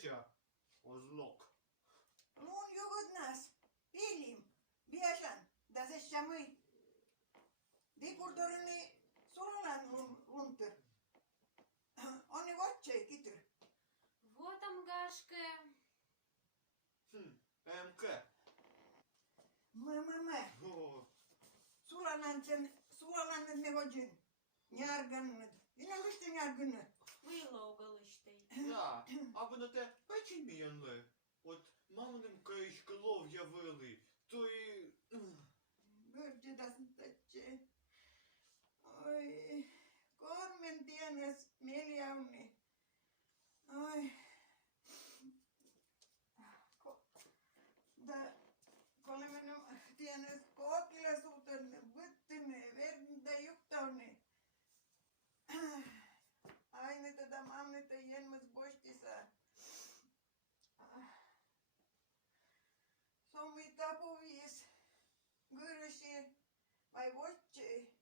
Cea, ozloc. Mun jugodnas, pilim, biasan, da se shamui. Dipurdorni sulalan lunter. Oni votche kitr. Вот Амгашка. МК. Мэ. О, Sulalan ne vojin. Nyargan. Ina viste nyargan. Вилаугалиштей. да, аби на те печень міянли. От маминим каїшколов явили, то і... Gurti das tache. Oi. Kormen tienes miljauni. Oi. Da kolmen tienes kokilaisuuden vyttime verta juttauni. Aina tätä mannetta jänmäs postissa. Sommi tapuvis. Gyrsi vai votsi.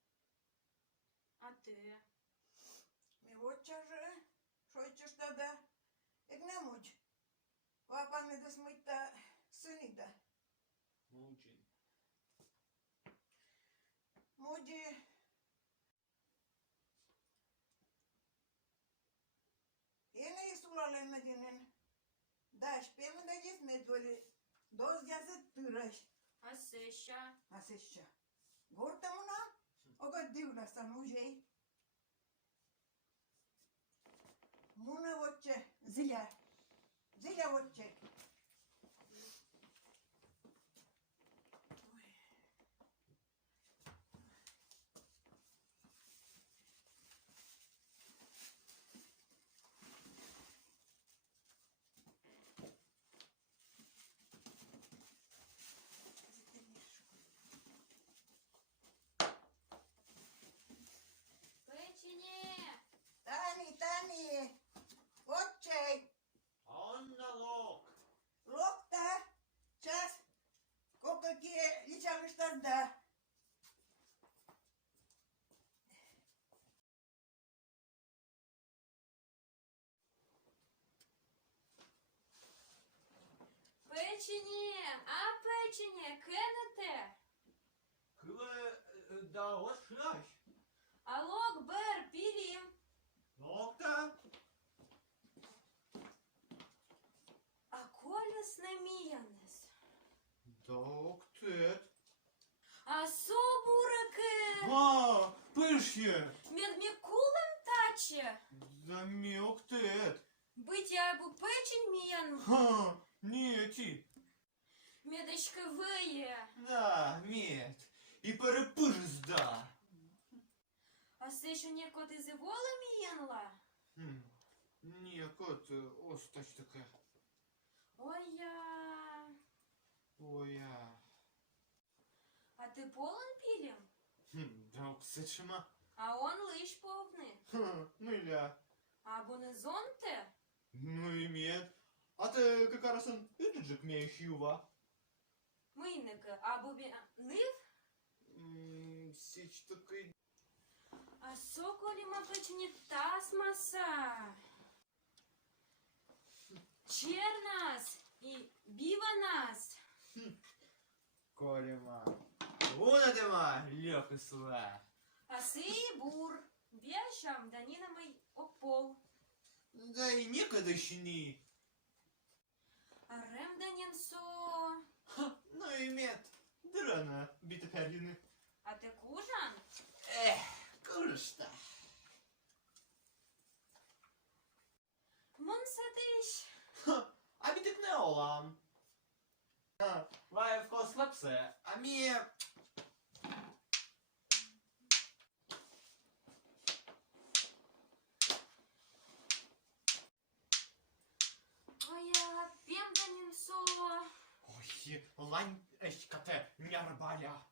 А ти? Mi votsa же. Šoitsus tätä. Ek nämuj. Vapannetas muita sынita. Мучин. Muji. Ene sulla lennätinen. Dash pemendajis medvoli. Dos jäset tyräs. А це що? А це що? Гуртамуна? Огодивна санужей. Муна вотче. Зиля. Зиля вотче. Печені! Тани. Вотче. Анна Лок. Локта. Час. Сколько личалыш тогда? Печені! А печені, кинете? Кылы да ошлаш. Алок, бер, пілім. Локта. А колес не міянес. Доктет. А собураки! А, пишє. Мід кулем таче. Заміоктет. Бить або печень міян. Ха, ні, ті. Медочка виє. Да, мед. І перепизда. А це що ніяко ти зивола міянла? Ні, кот, остач таке. Ой-я. Оя. А ти полон пілім? Да, ксичима. А он лиш повний. Миля. Або не зонте? Ну и мед. А ты как раз он иджик меешь юва? Мийники, або нив? Січ такий. А соколі ма печені тасмаса. Чернас і біванас. Колема. Вона дема, льохисла. А сий бур. Бєшам даніна май опол. Да и некогда щини. А рем данін со. Ну и мед. Драна, бита пердины. А ти кужан? Курышта. Мон садиш. А битик не олам. Вая вкус лапсе, а мie... Оя, пєм данін со. Ой, лань ешкате, нярбаля.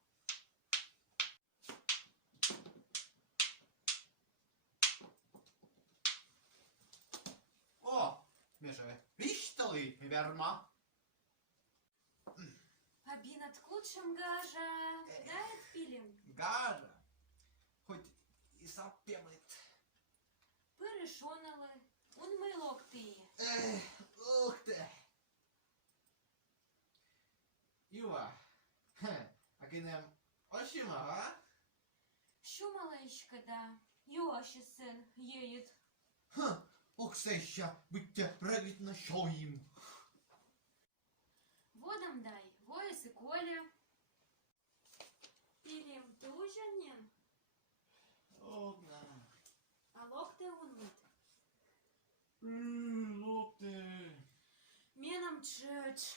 О, меже, віштали, верма. А бі над кучем гажа. Дай пілім. Гара. Хоть і сапемит. Перешонили. Он милок ти. Ух ти. Іва, а кинем очима, га? Що, малечка, да? Йоші син, їдь. Ох, все ще, будьте правітно, що їм. Водам дай, воїс і коля. Пілім тужанін, Одна. а локти унут. Лопте. Менам чеч.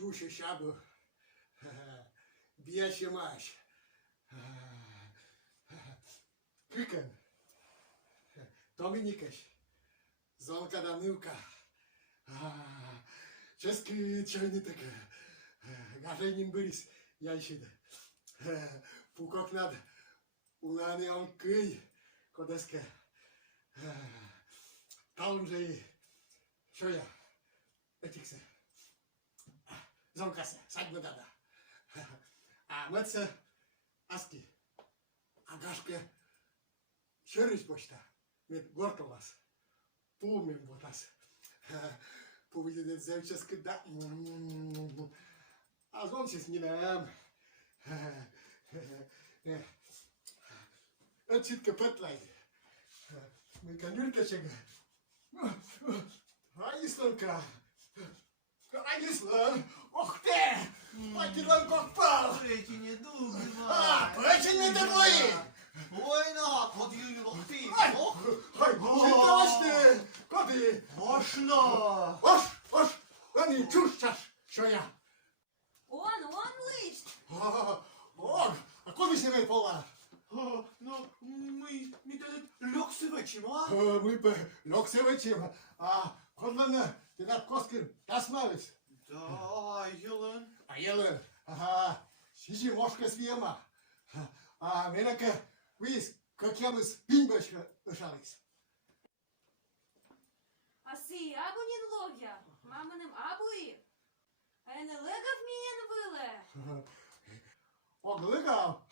Щуще щабу. Б'яще маш. Кикен. Домінікаш. Зонка Данилка. Чеski чайнитик. Гаженін Борис. Яйшид. Пукок над улани алкий. Кодеска. Там же і. Що я? Етіксе. Zonka se, saďme dada. A hned se, Aski, a Gaške, šeriš počta, med gorkolas, půjmem botas. Povídete ze česky da, a zon si s ním. Etčitka petlaj. My kanjurka čega. A Islanka. Аїслан! Ох ти! Матіланко впав! Печень не дуже. Печень не твої! Ой, на, подвійно лопти. Ай! Ох, Ай, ти! Куди? можна. Ош! Вони чущаш, що я? Он лиш. Ог! А куди си ви пола? Ну, ми тут льокси вечимо, а? Ми б льокси вечим, а кодлана ти на коскин тасмавець. Да, Єлен. А єлен, ага, сіжі мошка свіяма. А менеке, віз, як я ми піньбачка лишались. А си абунін лов'я. Маминим абуї. А я не легав мінян виле. Оглигав?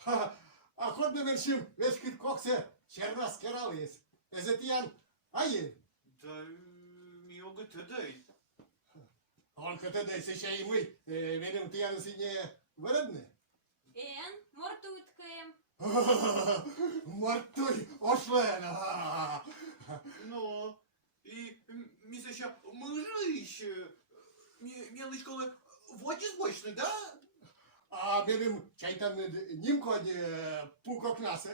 А ход не вершим, весь кит коксе, ще раз кералис. Езетіян, а є? Да, міога тедей. Он катедайся ще й ми, венем тіян сине виробне. Ен, мортуткаєм. Мартуй, ошлен. Ну, і місце ще мижиш. Мілич, коли воді збочне, да? А венем чайтан німко пукок нас.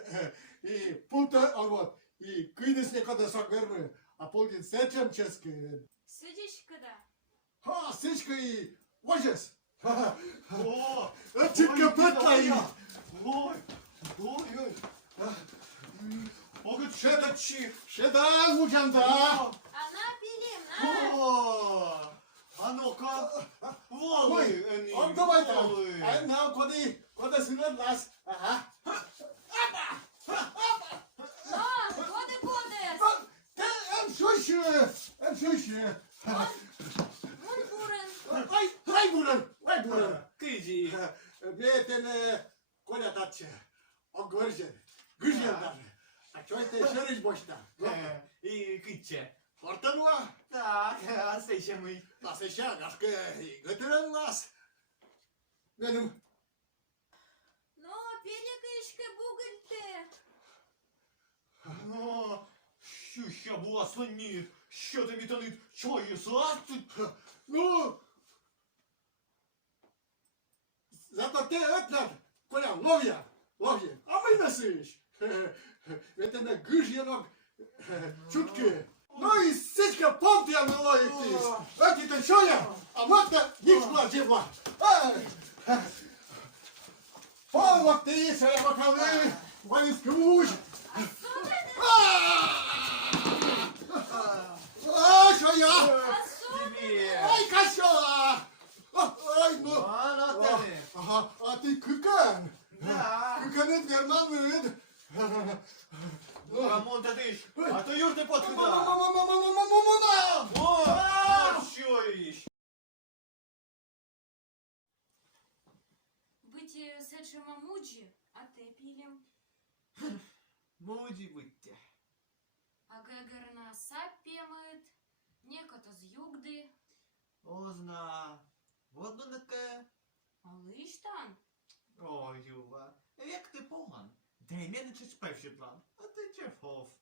І пулта, он вот, і кидес некода сок верми, а полдін сечем чески. Сидиш када. Ха, сечка і ожес. О, Чітка петлай. Ой, ой. Огет ще дачі. Ще да, мучанта. А на пілім, на. О, а ну-ка, воли, Ені, Он давай там. воли. А нам коли сюди нас. Ага. Ну, коди кодес. Що ще? Вон бурен. Ай, бурен. Киді. Бєтене коля татче. Огоржен. Гужен даже. А чого ти ще річ бочта? І китче. Портануа. Так, а це ще ми. Нас ще гашке і гетерен нас. Венем. Ну, пілікишки бугельте. Ну, що ще була слоні? Що тобі танить чої сати? Ну. Зато ти етнад. Коля, лов'я. А ми носиш. Ветене гуж'янок. Чутки. Ну і сичка помтя не ловитись. Еті ти що я? А матка ніхла жива. Повок ти, що я вакали. Вони скруж. Що я? А сумі. Ай, кашола! Ой, ну. А на тебе. керманлид. Камон, та ти ж, а то юрти подкида. Мамамамамамамамамамамамам! О, що іш? Быть сече мамуджі, а те пілім. Моді биття. А гегер на саппемит, некото з югди. Озна. Водно таке. А лиштан? О, Юва. Як ти поган? Дай мене чи перший план. А ти черфов.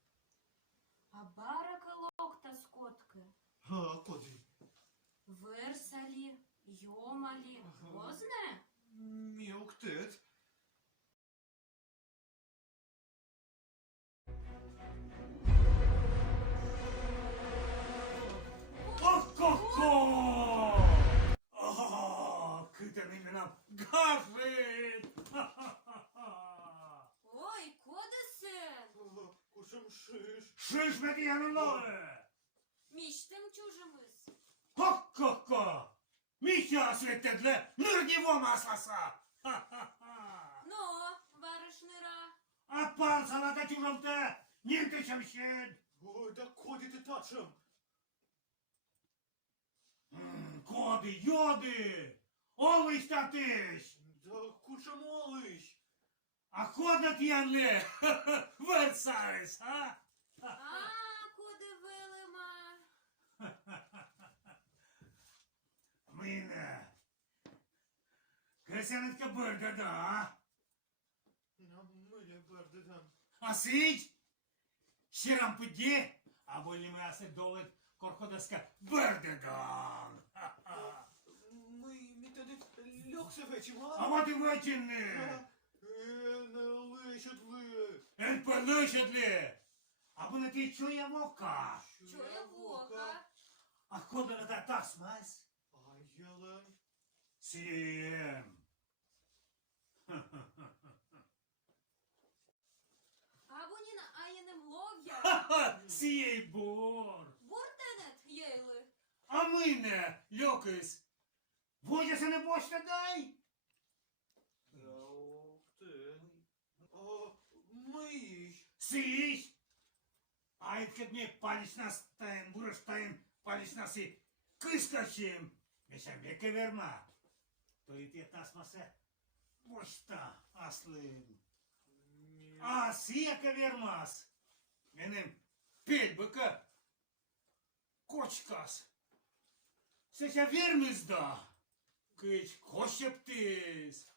А баракалок та скотки. А, куди? Версалі, йомалі, возне? Мілк тит. Ко-ко-ко! Ага, китаний мене гашит! Ой, кодесен! Кушам шиш. Шиш медіянове! Мічтем чужимис. Ко-ко-ко! Міхя світедле, нирдіво масласа! Ха-ха-ха! Ну, баришнира. А пан салата чужовте, німте чамщен! Ой, да коді ти тачем. Коди, йоди! Олиш татиш! Да кушам олиш. А ходат янле! Версайс, а? А, куди вилима? Мине! Кресянетка бърдада, а? На милі бердедам. А сич? Щирам пуді, а болі ме асе долет корходаска бърдадан. Ми тоді льохся вечим, А а? вот і вечіне! Не лишать ви. Ен пелишетлі! Або не ти чує вока? Чує вока. А кода на та тасмас? А ялен. Сім. А вони на аєнем лов'я. Ха-ха! Сієй бор! Буртенет єйли. А мине, льокис! Водяся не бочта дай? Ух ти. О, миш. Січ! Ай, кедне паліч нас таєн, бураш таєн, паліч нас і кискачим. Меша меке верма. То і ти тасмасе бочта, аслин. А сіяка вермас. Менем пельбика кочкас. Сеся вермизда. Кич кощептис.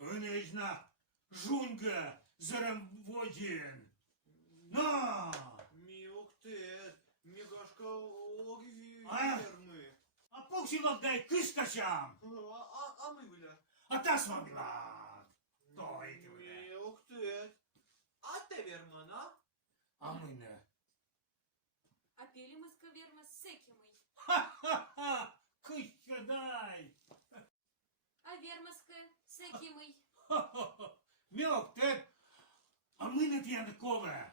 Önejna жунга зарам водін. На! Мілк ти. Мігашка огві А? ферми. А поксілок дай кискачам. А ми, бля. А та смогла. Той ти бля. Мілк ти. А те вермана? А мене. А пілім із каверма секімий. Ха-ха-ха! Кища дай. А вермаске секімий. Ха-ха-ха! Мьок ти. А мене п'янкове.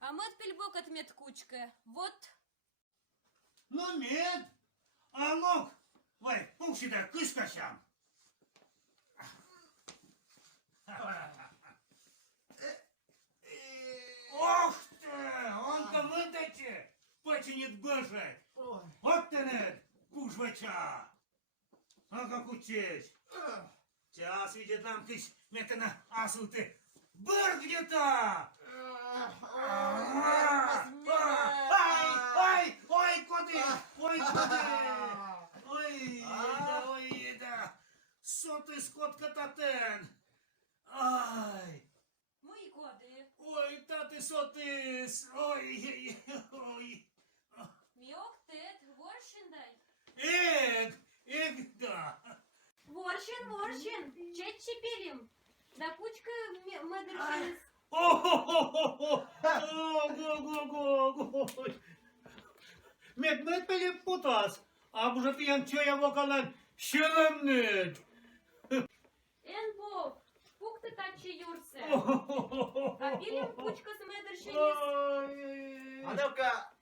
А мед пільбок от медкучки. Вот. Ну мед. А ну, вай, поксіда кискачам. Ох ти! Он-ка видаче! Починить бежать! Ой. Вот ты нет, кужвача! А как учесть? Час видит нам тысь метана асуты. Бар где-то! Ай, ой, коты! Ой, коты! Ой, еда, ой, еда! Соты скотка татен! Ай! Мої коди. Ой, тати сотис! Ой, ой! Міок тет, воршин дай. Да! Воршин, воршин. Четчі пілім. Да кучка медршин. О-хо-хо-хо-хо! Го-го-го-го! Медмед перепутас, а вже п'янчоя вокален щелемнит! Ен бов. Пукти тачі юрсе. А пілім кучка з медршин. А ну-ка.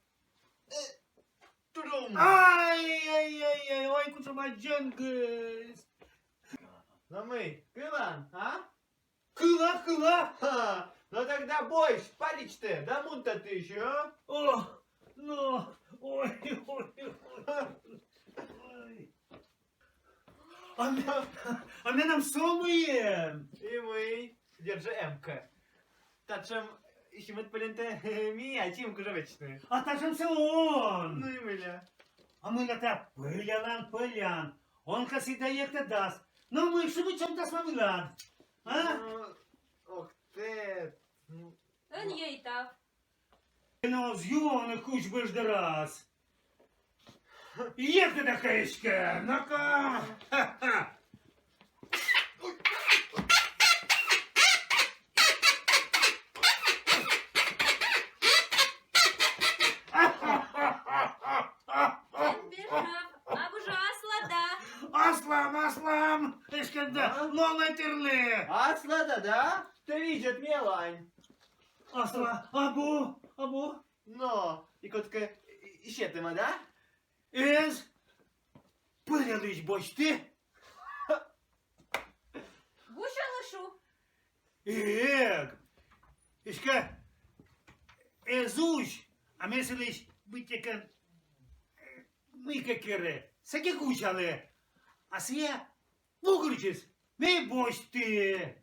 Трум. Ай-яй-яй-яй, ой, кучама дженгис! Ну ми, пілан, а? Кыла. Ха, ну тогда бойся, палич-то, да мун-то ты еще, а? О, ну, ой. А мы нам сумуем. И мы. Держи М-ка. Тачем, еще мы полинте, меня, Тимку живечную. А та же все он. Ну и мыля. А мы на та пылян. Он косит доехать даст. Но мы что мы чем-то смогла. А? Ну, ох ты. Ну, Он їй так. Ну, з'юваний куч би ж раз. Як ти такаєчка? Ну-ка. Ха-ха. Він біжав, а вже асла да. Аслам, ешкада, лола терли. Аслада, да? Ты видит мелань. Асла, або. Но, и котка, еще ты, да? Ез, пилялись бочти. Гуша лишу. Ешка, езуш, а меселись битяка, мика кере, саки кучали, а сия вугручис, ми бочти.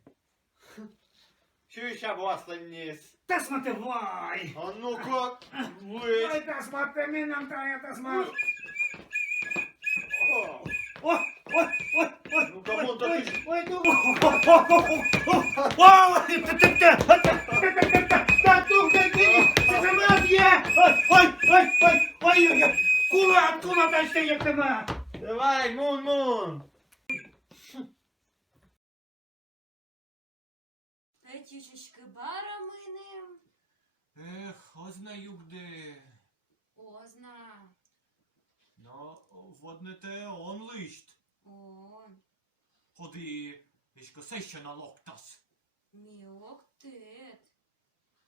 Чуешь, обосла низ. Та смотивай. А ну-ка, Ой, выйдь. та смотри, нам та смотри. О, Ой. Ну, кому то ты? Ой, ну. Ой, кула дальше як нема. Давай, мун. Тічечки бараминим. Ех, ознаю где. Озна. No, водне те он лишт. Он. Ходи, ешко сещо на локтас. Мілок тет.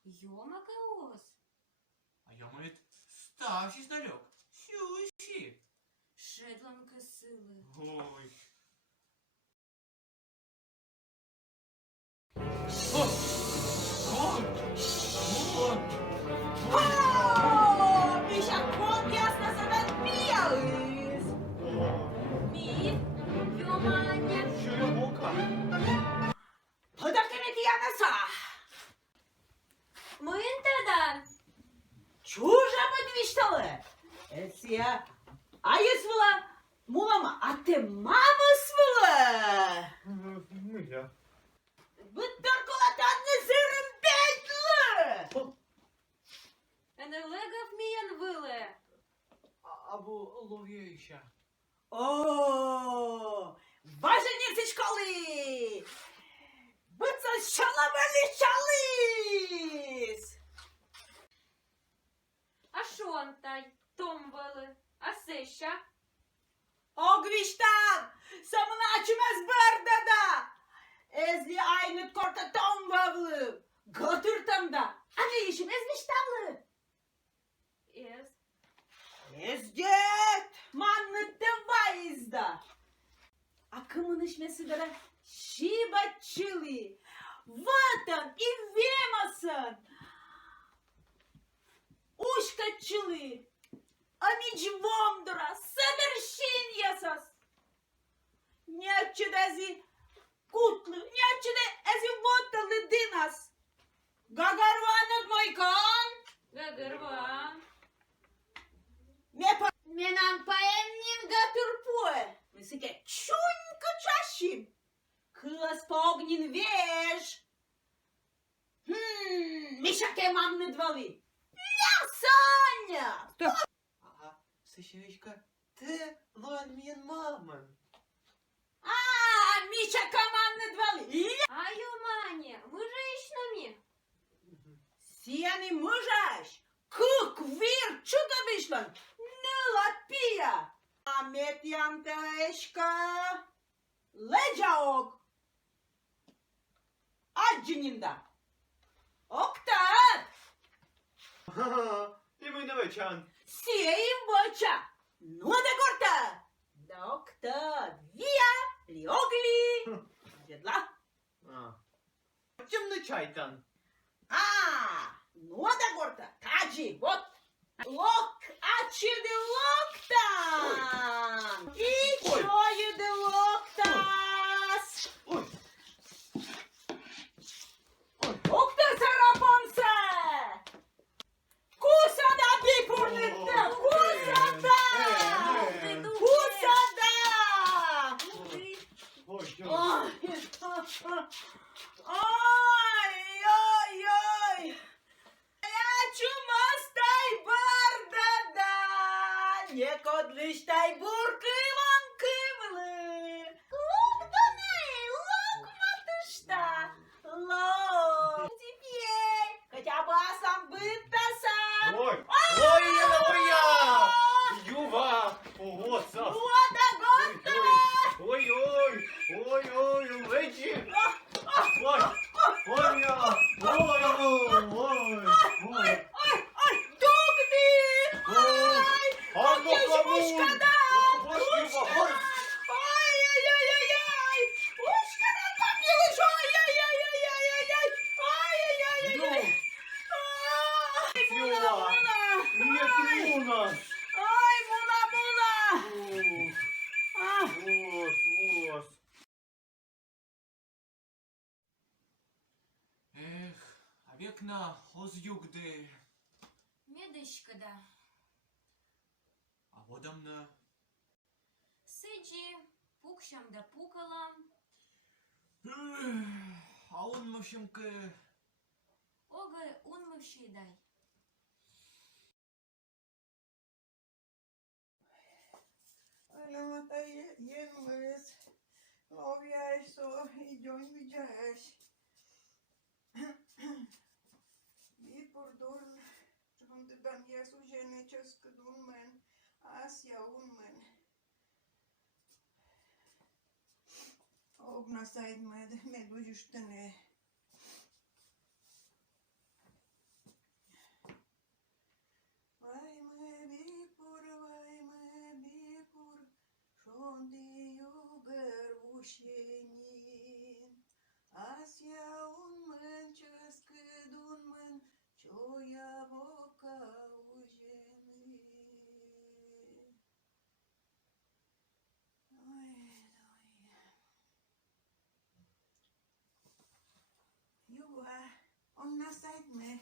Йомака ос. А я мит ставшись налег. Сюші. Шедланка сили. Ой. О, Міша, кот ясно себе білий. Мій. Йомання. Что я бока? Подавки не я наса. Мин тедан. Чужа подвіштали. Есія. А є свила. Мама, а ти мама свила. Мыля. Витаркала та не сирим бейтле. Енелегав міян виле. Або ловєйся. О, важениці школи. Ви це щала величались. А шонтай. Том вели. А сеща. Огвіштан, самначиме збердада. Езлі айнет корта том вавлив. Готуртамда. А не ішим езліштавли. Ес. Ездет, маннete ваїзда. А кымыныш месидара шибачили. Ватан и вемасан. Ушкачили. А міч вондора совершин ясас. Няче дези кутли, няче дези вотали динас. Гагарванет мой кан. Гагерва. Менам паемнин гатурпуе. Мысыке чунька чащим. Кылас погнин веш. Мишаке мамны двали. Я Саня. Ага, сещевичка, ты лон мин маман. А, Мишака мамны двали. А йоманя. Ми же ічнамі. Сиани мужаш. Кук вир чудо вышло. Ныла пия. Амет янтаешка. Леджаок. Аджининда. Октар. Ха-ха, и мы новачан. Сеем боча. Ну да горта. Доктор. Вия. Лиогли. Дедла. А, Темный чайтан. А, ну да горта, таджи, вот. Лок, ачи де локтан. И Ой. чое де локтас. Ой, Локтас арапонсе. Кусада бипурнетте, кусада. Кусада. ой, ой. Ой-ой-ой! Я чумастай бардада! Не кодлиштай бурки ванкивли! Лукданай, лукматышта! Лок! Теперь хотя бы сам бытаса! Ой, ой, я! Юва! Ого, сас! Вода гота! Ой, ой, ой, ой, лечи! Ой, ой, я! Ой, ой, ой! Ой, дугни! Ой, а ну кому? Ушка-да! Ой, ой, Ой-ой-ой-ой-ой! Ушка на помилуй! Ой-ой-ой-ой-ой-ой-ой! Ой-ой-ой-ой-ой! Юва! Не плюна! Ой, муна-муна! Вот, вот. Ех, а вікна озюгди. Медишкада. А водамна. Сиджі, пукшам да пукала. А он мощемки. Оге унмивший дай. Olematta yenmez. Lovjaiso idjon vidjas. Vipurdun. Rundedan Jesu ženečesk dunmen. Asja unmen. Ogna said med ujuštene. Vaime vipur. Шонди югер ушенин, Асия унмен чески дунмен, чоя бока ужени. Юга, он насайд ме.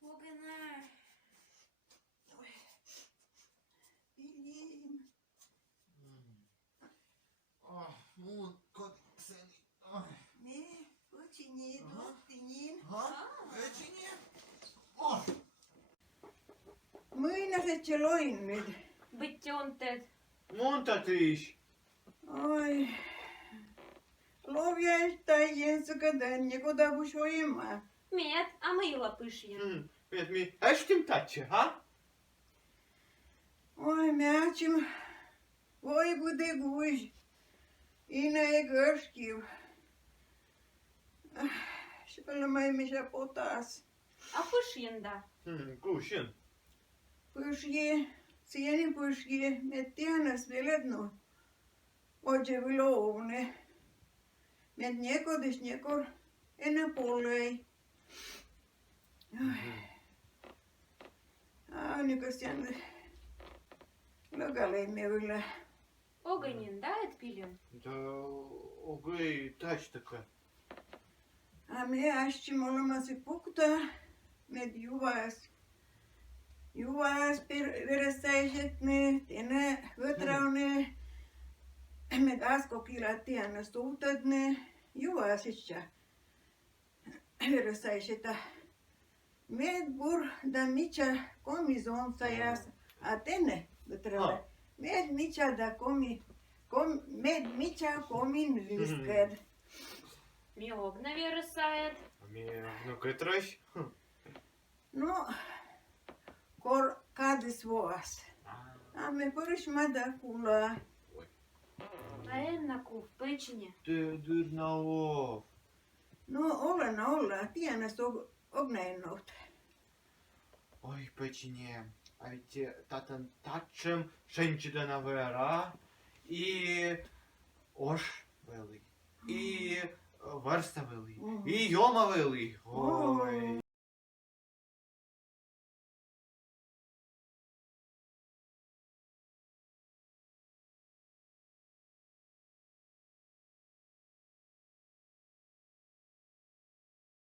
Оге на. Пилим. Мун, кот, син. Не, учини, доктинин. Ечині? Мы на зачелоин мед. Биттyon тед. Монта тыщ. Ой, ловя та єнсика ден, нікуди бушоїма. Мед, а ми лапиш'єн. Vet mi, ästim tatsi, ha? Ой, мячим, ой, буде гуж, і не гошків. Шпилемай міша потас. А пиш'єн да. Kushin. Пишє, цієні пишє, меттіана свіледно. Отже, виловне. Мед некодиш некор, і не полей. А, Никостян, логалей ме вила. Огенін, да, етпілін? Да, огей, тач така. А ме ашчи моломаси пукта, мед ювас. Ювас верестайшетне, тене вътравне, мед аско килатиана стултадне, ювас ища. Верестайшета. Мед бур да мича коми зонца яс, а тене вътравне. Мед мича да коми, мед мича комин вискед. Мі огна вірисает. Mi, nu катраш? Ну, кор кадис воас. А ме пориш мада кула. А еннаку в печені. Ти дурналов. Ну, olla, tiedän ognainnout. Ой, печене. А ведь татан татчем шенчида навера. И ош белый. И Верста вели. Мгм. І йома вели. О,